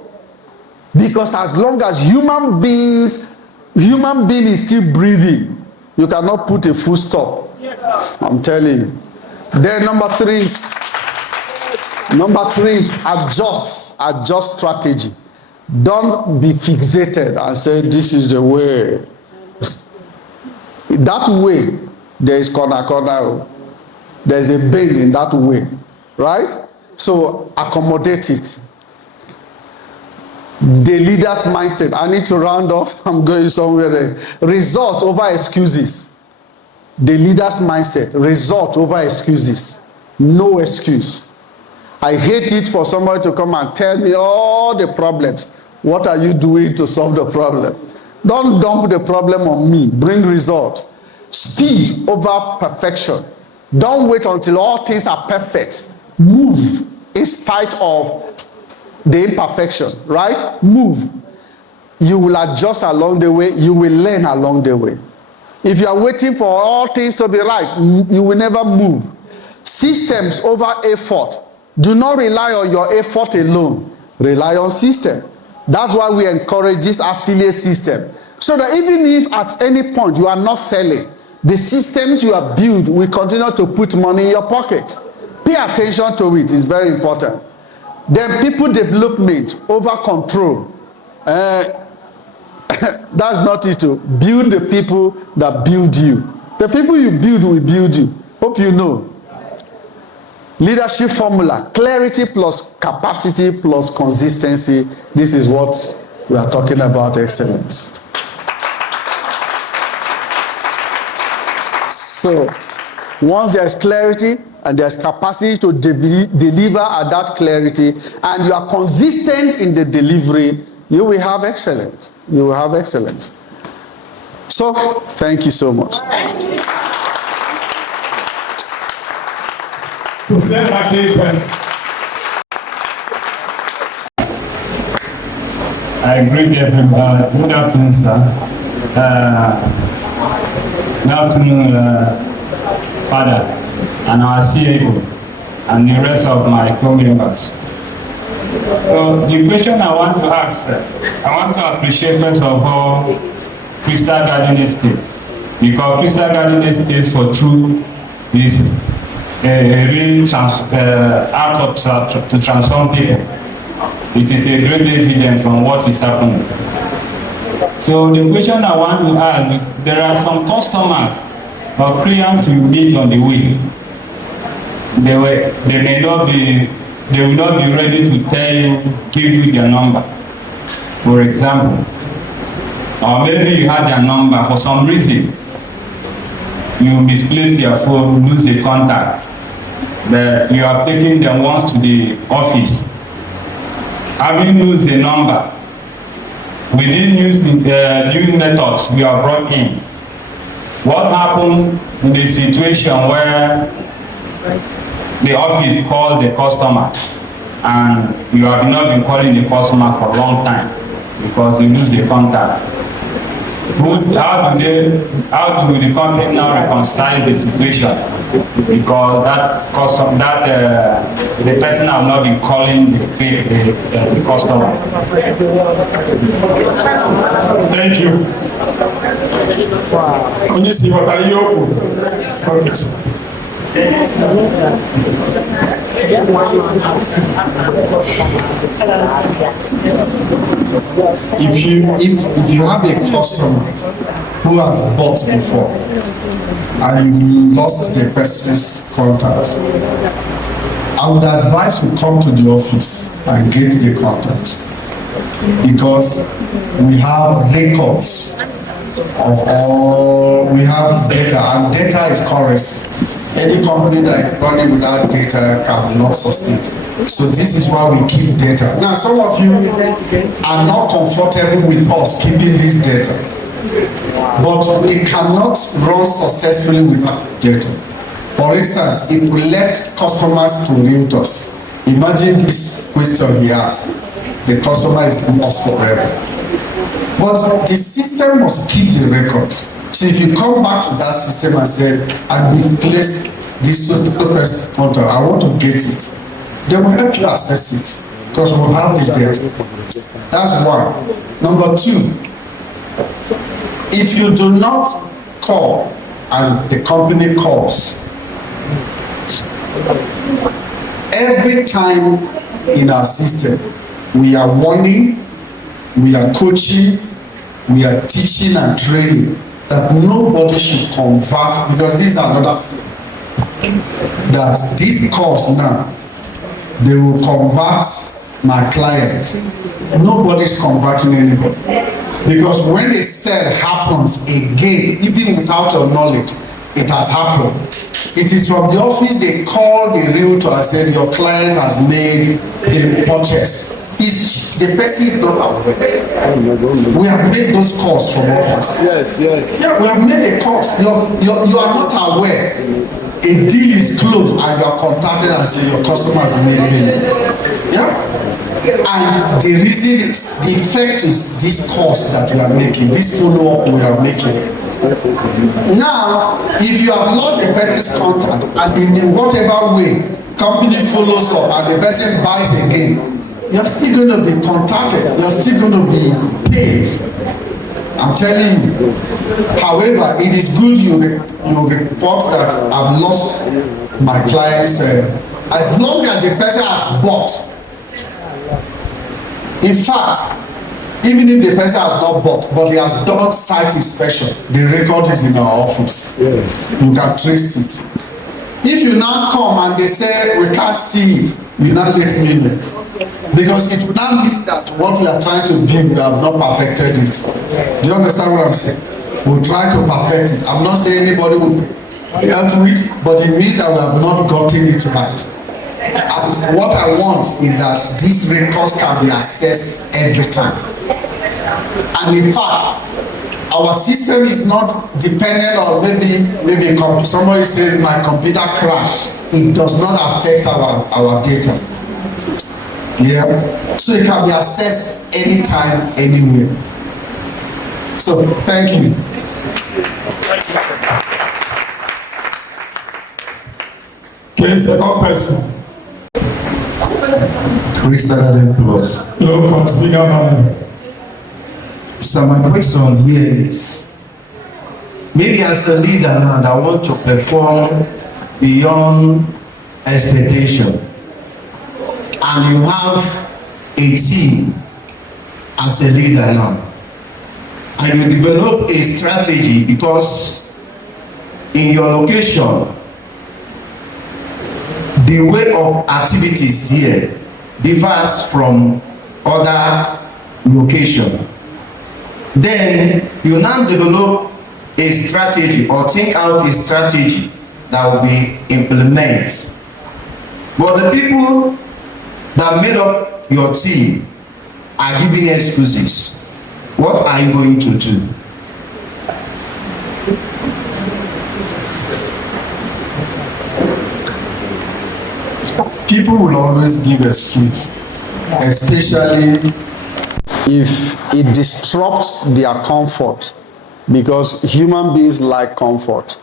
Because as long as human being is still breathing, you cannot put a full stop. I'm telling you. Then number three is adjust strategy. Don't be fixated and say this is the way. That way, there is corner. There is a bend in that way, right? So accommodate it. The leader's mindset. I need to round off. I'm going somewhere. Result over excuses. The leader's mindset. Result over excuses. No excuse. I hate it for somebody to come and tell me all the problems. What are you doing to solve the problem? Don't dump the problem on me. Bring result. Speed over perfection. Don't wait until all things are perfect. Move in spite of the imperfection, right? Move. You will adjust along the way. You will learn along the way. If you are waiting for all things to be right, you will never move. Systems over effort. Do not rely on your effort alone. Rely on system. That's why we encourage this affiliate system. So that even if at any point you are not selling, the systems you have built will continue to put money in your pocket. Pay attention to it. It's very important. Then people development over control. That's not it. To build the people that build you. The people you build will build you. Hope you know. Leadership formula. Clarity plus capacity plus consistency. This is what we are talking about, excellence. So, once there is clarity and there is capacity to deliver at that clarity, and you are consistent in the delivery, you will have excellence. You will have excellence. So, thank you so much. I greet everybody. Good afternoon, sir. Good afternoon, Father, and our CEO, and the rest of my co-members. So the question I want to ask, I want to appreciate first of all Crystal Garden Estate, because Crystal Garden Estate for truth is a real art to transform people. It is a great evidence from what is happening. So the question I want to ask, there are some customers or clients you meet on the way. They may not be they will not be ready to tell you, give you their number, for example. Or maybe you had their number for some reason. You misplace your phone, lose a contact. But you have taken them once to the office. Having lose a number, within new methods we are brought in. What happened in the situation where the office called the customer and you have not been calling the customer for a long time because you lose the contact? How do the company now reconcile the situation? Because the person have not been calling the customer. Thank you. Can you see what are you open? If you have a customer who has bought before and you lost the person's contact, I would advise you come to the office and get the contact, because we have records of all, we have data, and data is currency. Any company that is running without data cannot succeed. So this is why we keep data. Now, some of you are not comfortable with us keeping this data, but we cannot run successfully without data. For instance, if we left customers to realtors, imagine this question he asked. The customer is lost forever. But the system must keep the records. So if you come back to that system and say, I misplaced this person's contract, I want to get it, they will help you access it because we'll have the data. That's one. Number two, if you do not call and the company calls, every time in our system, we are warning, we are coaching, we are teaching and training that nobody should convert, because this is another thing, that these calls now, they will convert my client. Nobody's converting anybody, because when the sale happens again, even without your knowledge, it has happened. It is from the office they call the realtor and say your client has made a purchase. The person is not aware. We have made those calls from office. Yes. Yeah, we have made the calls. You are not aware. A deal is closed and you are contacted and say your customer has made payment. Yeah? And the reason is, the effect is this cost that we are making, this follow-up we are making. Now, if you have lost a person's contact and in whatever way, company follows up and the person buys again, you're still going to be contacted, you're still going to be paid. I'm telling you. However, it is good you report that I've lost my clients, as long as the person has bought. In fact, even if the person has not bought, but he has done site inspection, the record is in our office. Yes. You can trace it. If you now come and they say we can't see it, you now let me know. Because it will now mean that what we are trying to build, we have not perfected it. Do you understand what I'm saying? We'll try to perfect it. I'm not saying anybody will help to it, but it means that we have not gotten it right. And what I want is that these records can be accessed every time. And in fact, our system is not dependent on maybe somebody says my computer crashed. It does not affect our data. Yeah, so it can be accessed anytime, anywhere. So thank you. Okay, second person. Christian plus. Low cost, bigger value. So my question here is, maybe as a leader now that want to perform beyond expectation, and you have a team as a leader now, and you develop a strategy because in your location the way of activities here differs from other location, then you now develop a strategy or think out a strategy that will be implemented. But the people that made up your team are giving excuses. What are you going to do? People will always give excuse, especially if it disrupts their comfort, because human beings like comfort.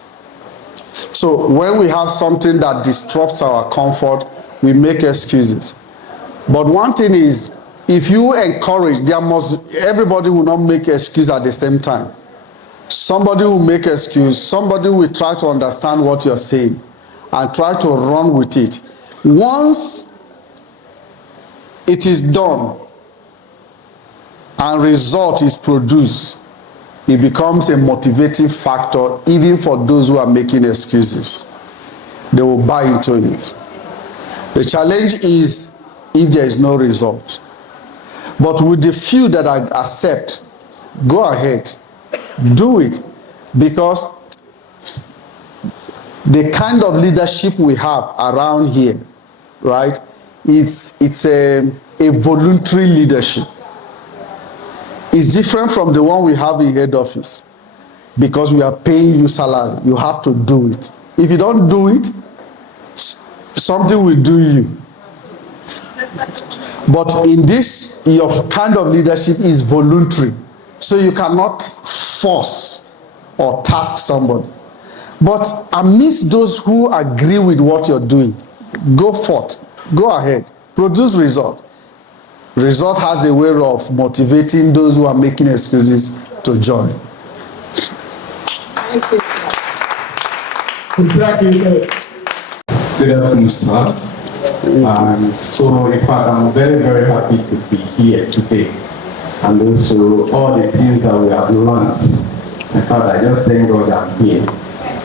So when we have something that disrupts our comfort, we make excuses. But one thing is, if you encourage, everybody will not make excuse at the same time. Somebody will make excuse, somebody will try to understand what you're saying and try to run with it. Once it is done and result is produced, it becomes a motivating factor even for those who are making excuses. They will buy into it. The challenge is if there is no result. But with the few that I accept, go ahead, do it, because the kind of leadership we have around here, right, it's a voluntary leadership. It's different from the one we have in head office, because we are paying you salary. You have to do it. If you don't do it, something will do you. But in this, your kind of leadership is voluntary, so you cannot force or task somebody. But amidst those who agree with what you're doing, go forth, go ahead, produce result. Result has a way of motivating those who are making excuses to join. Thank you. Good afternoon, sir. So, in fact, I'm very, very happy to be here today. And also, all the things that we have learned. In fact, I just thank God I'm here.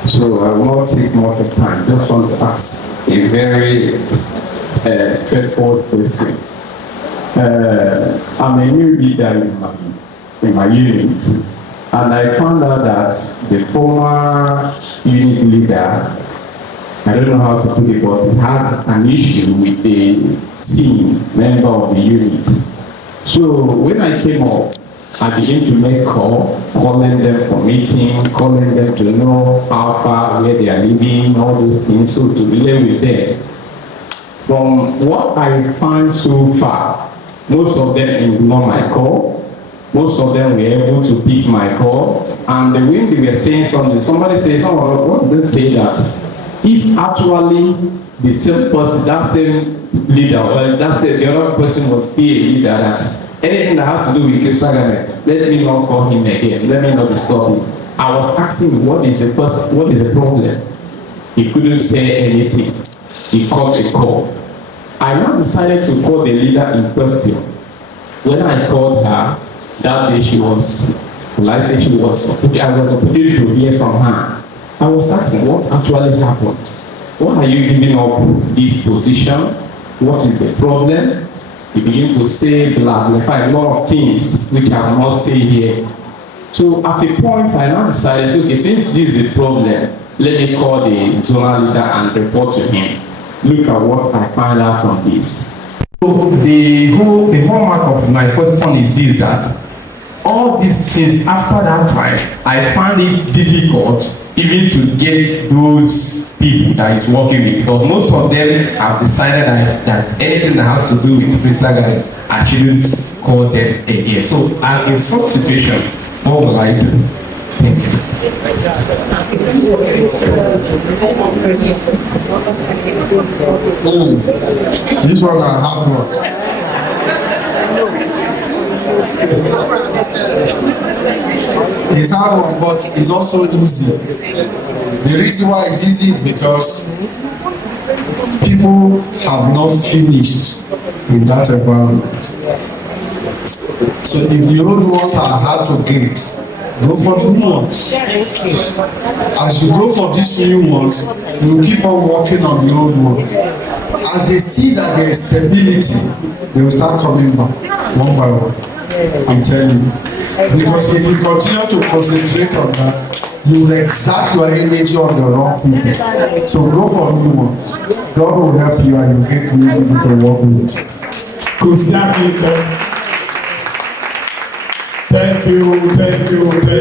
So, I will not take much of time. Just want to ask a very straightforward question. I'm a new leader in my unit, and I found out that the former unit leader, I don't know how to put it, but he has an issue with the team member of the unit. So when I came up, I began to make calling them for meeting, calling them to know how far, where they are living, all those things, so to relate with them. From what I found so far, most of them ignore my call. Most of them were able to pick my call. And the way they were saying something, somebody said, what did they say that? If actually the same person, that same leader, or the other person was still a leader, that anything that has to do with Kisagane, let me not call him again. Let me not disturb him. I was asking, what is the problem? He couldn't say anything. He called a call. I now decided to call the leader in question. When I called her, that day I was opportunity to hear from her. I was asking what actually happened. Why are you giving up this position? What is the problem? He began to say a lot of things which I will not say here. So at a point I now decided, okay, since this is a problem, let me call the zonal leader and report to him. Look at what I find out from this. So the hallmark of my question is this, that all these things after that time, I found it difficult even to get those people that is working with, because most of them have decided that anything that has to do with Prisagari, I shouldn't call them again. So I'm in such situation, what will I do? Thank you. This one are hard work. It's hard work, but it's also easy. The reason why it's easy is because people have not finished in that environment. So if the old ones are hard to get, Go for the new ones. As you go for these new ones, you keep on working on the old ones. As they see that there is stability, they will start coming back one by one. I'm telling you. Because if you continue to concentrate on that, you will exert your energy on the wrong people. So go for new ones. God will help you and you get new people to work with. Thank you.